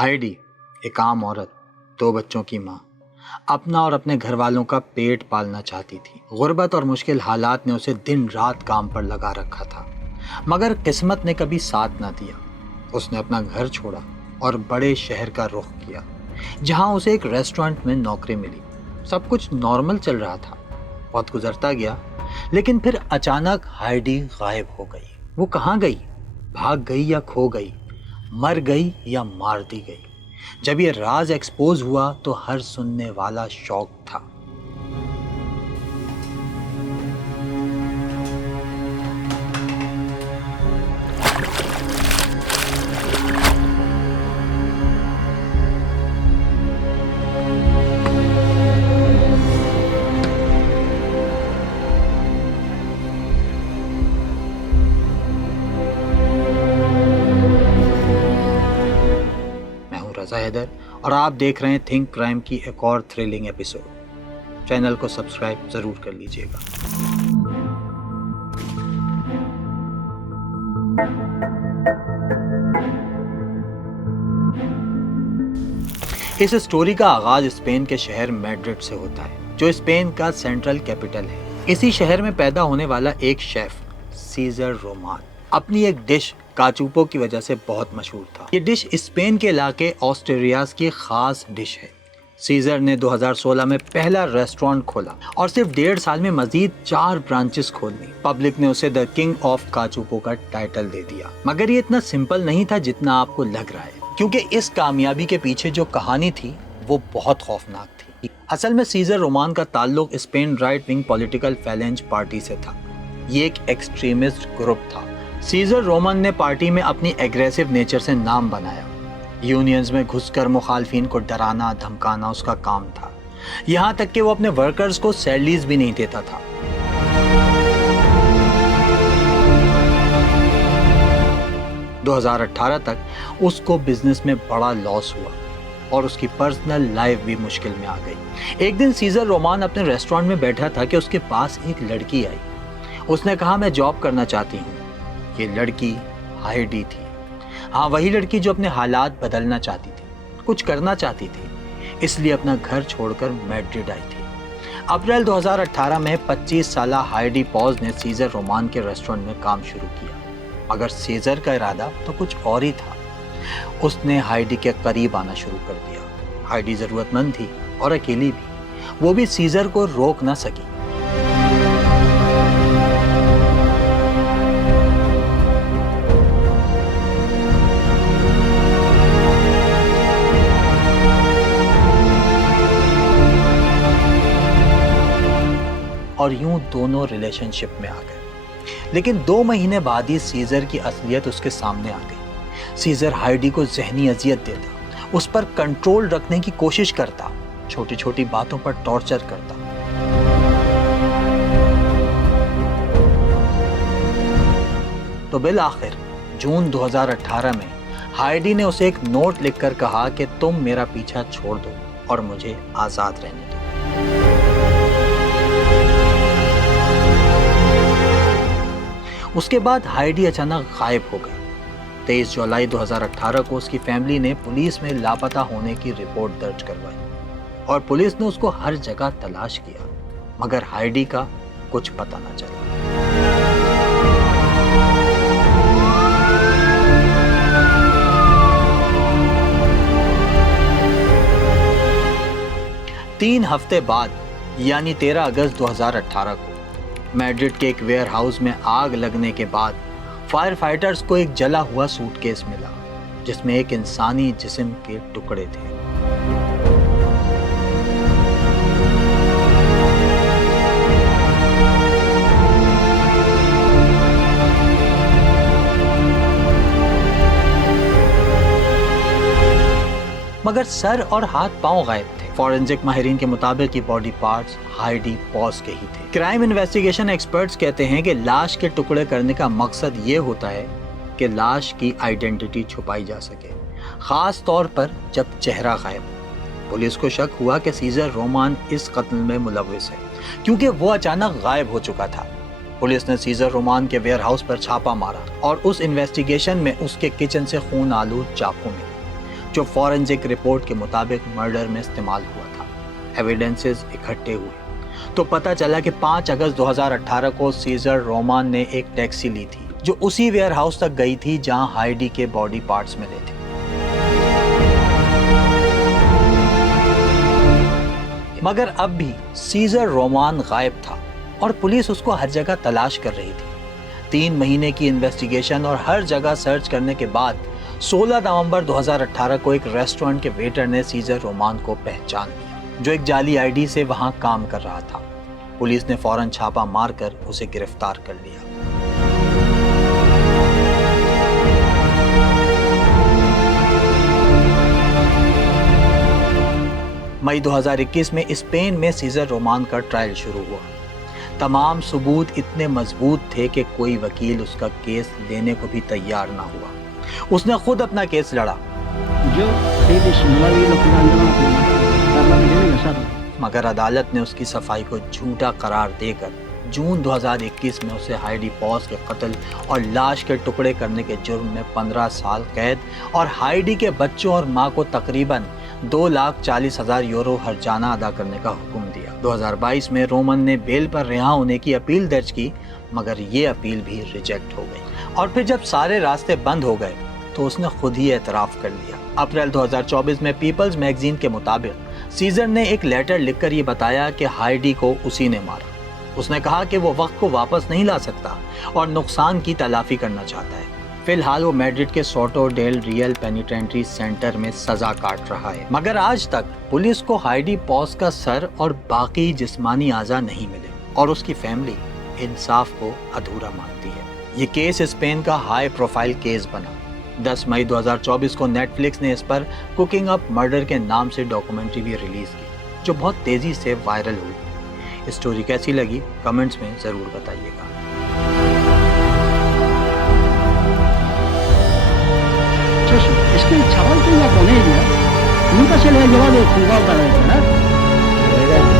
Heidi एक आम औरत, 2 बच्चों की माँ, अपना और अपने घर वालों का पेट पालना चाहती थी। गुर्बत और मुश्किल हालात ने उसे दिन रात काम पर लगा रखा था, मगर किस्मत ने कभी साथ ना दिया। उसने अपना घर छोड़ा और बड़े शहर का रुख किया, जहाँ उसे एक रेस्टोरेंट में नौकरी मिली। सब कुछ नॉर्मल चल रहा था, वक्त गुजरता गया, लेकिन फिर अचानक हाइडी गायब हो गई। वो कहाँ गई? भाग गई या खो गई? मर गई या मार दी गई? जब ये राज एक्सपोज हुआ तो हर सुनने वाला शॉक था। मैं हूं रज़ा हैदर और आप देख रहे हैं थिंक क्राइम की एक और थ्रिलिंग एपिसोड। चैनल को सब्सक्राइब जरूर कर लीजिएगा। इस स्टोरी का आगाज स्पेन के शहर मैड्रिड से होता है, जो स्पेन का सेंट्रल कैपिटल है। इसी शहर में पैदा होने वाला एक शेफ, सीजर रोमान, अपनी एक डिश काचूपो की वजह से बहुत मशहूर था। ये डिश स्पेन के इलाके ऑस्ट्रेरियाज की खास डिश है। सीजर ने 2016 में पहला रेस्टोरेंट खोला और सिर्फ 1.5 साल में मजीद 4 ब्रांचेस खोल ली। पब्लिक ने उसे द किंग ऑफ काचूपो का टाइटल दे दिया। मगर ये इतना सिंपल नहीं था जितना आपको लग रहा है, क्योंकि इस कामयाबी के पीछे जो कहानी थी वो बहुत खौफनाक थी। असल में सीजर रोमान का ताल्लुक Spain right wing political phalange party से था। ये एक एक्सट्रीमिस्ट ग्रुप था। सीजर रोमन ने पार्टी में अपनी एग्रेसिव नेचर से नाम बनाया। यूनियंस में घुसकर मुखालफिन को डराना धमकाना उसका काम था। यहाँ तक कि वो अपने वर्कर्स को सैलरीज भी नहीं देता था। – 2018 तक उसको बिजनेस में बड़ा लॉस हुआ और उसकी पर्सनल लाइफ भी मुश्किल में आ गई। एक दिन सीजर रोमान अपने रेस्टोरेंट में बैठा था कि उसके पास एक लड़की आई। उसने कहा, मैं जॉब करना चाहती हूँ। ये लड़की हाइडी थी। हाँ, वही लड़की जो अपने हालात बदलना चाहती थी, कुछ करना चाहती थी, इसलिए अपना घर छोड़कर मैड्रिड आई थी। अप्रैल 2018 में 25 साल हाइडी पॉज ने सीजर रोमान के रेस्टोरेंट में काम शुरू किया, मगर सीजर का इरादा तो कुछ और ही था। उसने हाइडी के करीब आना शुरू कर दिया। हाइडी जरूरतमंद थी और अकेली भी, वो भी सीजर को रोक ना सकी। और यूं दोनों रिलेशनशिप में आ गए। लेकिन 2 महीने बाद ही सीजर की असलियत उसके सामने आ गई। सीजर हाइडी को ज़हनी अजियत देता, उस पर कंट्रोल रखने की कोशिश करता, छोटी छोटी बातों पर टॉर्चर करता। तो बिल आखिर जून 2018 में हाइडी ने उसे एक नोट लिखकर कहा कि तुम मेरा पीछा छोड़ दो और मुझे आज़ाद रहने दो। उसके बाद हाइडी अचानक गायब हो गई। 23 जुलाई 2018 को उसकी फैमिली ने पुलिस में लापता होने की रिपोर्ट दर्ज करवाई और पुलिस ने उसको हर जगह तलाश किया, मगर हाइडी का कुछ पता न चला। तीन हफ्ते बाद यानी 13 अगस्त 2018 को मैड्रिड के एक वेयर हाउस में आग लगने के बाद फायर फाइटर्स को एक जला हुआ सूटकेस मिला, जिसमें एक इंसानी जिस्म के टुकड़े थे। मगर सर और हाथ पांव गायब थे। फॉरेंसिक माहिरीन के मुताबिक ये बॉडी पार्ट्स हाइडी पॉज के ही थे। क्राइम इन्वेस्टिगेशन एक्सपर्ट्स कहते हैं कि लाश के टुकड़े करने का मकसद ये होता है कि लाश की आइडेंटिटी छुपाई जा सके, खास तौर पर जब चेहरा गायब हो। पुलिस को शक हुआ कि सीजर रोमान इस कत्ल में मुलव्विस है, क्योंकि वो अचानक गायब हो चुका था। पुलिस ने सीजर रोमान के वेयर हाउस पर छापा मारा और उस इन्वेस्टिगेशन में उसके किचन से खून आलूद चाकू मिले। जो फॉरेंसिक रिपोर्ट के मुताबिक मर्डर में इस्तेमाल हुआ था। एविडेंसेस इकट्ठे हुए तो पता चला कि 5 अगस्त 2018 को सीजर रोमान ने एक टैक्सी ली थी जो उसी वेयर हाउस तक गई थी जहां हाइडी के बॉडी पार्ट्स मिले थे। मगर अब भी सीजर रोमान गायब था और पुलिस उसको हर जगह तलाश कर रही थी। 3 महीने की इन्वेस्टिगेशन और हर जगह सर्च करने के बाद 16 नवंबर 2018 को एक रेस्टोरेंट के वेटर ने सीजर रोमान को पहचान लिया, जो एक जाली आईडी से वहां काम कर रहा था। पुलिस ने फौरन छापा मारकर उसे गिरफ्तार कर लिया। मई 2021 में स्पेन में सीजर रोमान का ट्रायल शुरू हुआ। तमाम सबूत इतने मजबूत थे कि कोई वकील उसका केस लेने को भी तैयार ना हुआ। उसने खुद अपना केस लड़ा, मगर अदालत ने उसकी सफाई को झूठा करार देकर जून 2021 में उसे हाइडी पॉज के कत्ल और लाश के टुकड़े करने के जुर्म में 15 साल कैद और हाइडी के बच्चों और मां को तकरीबन 2,40,000 यूरो हर्जाना अदा करने का हुक्म दिया। 2022 में रोमन ने बेल पर रिहा होने की अपील दर्ज की, मगर ये अपील भी रिजेक्ट हो गई। और फिर जब सारे रास्ते बंद हो गए तो उसने खुद ही एतराफ कर लिया। अप्रैल 2024 में पीपल्स मैगजीन के मुताबिक सीजर ने एक लेटर लिखकर ये बताया कि हाइडी को उसी ने मारा। उसने कहा कि वो वक्त को वापस नहीं ला सकता और नुकसान की तलाफी करना चाहता है। फिलहाल वो मैड्रिड के सोटो डेल रियल पेनिटेंट्री सेंटर में सजा काट रहा है, मगर आज तक पुलिस को हाइडी पॉज का सर और बाकी जिस्मानी आज़ा नहीं मिले और उसकी फैमिली इंसाफ को अधूरा मानती है। ये केस स्पेन का हाई प्रोफाइल केस बना। 10 मई 2024 को नेटफ्लिक्स ने इस पर कुकिंग अप मर्डर के नाम से डॉक्यूमेंट्री भी रिलीज की, जो बहुत तेजी से वायरल हुई। स्टोरी कैसी लगी कमेंट्स में जरूर बताइएगा। Es que el chaval que iba con ella nunca se le ha llevado el juzgado para declarar.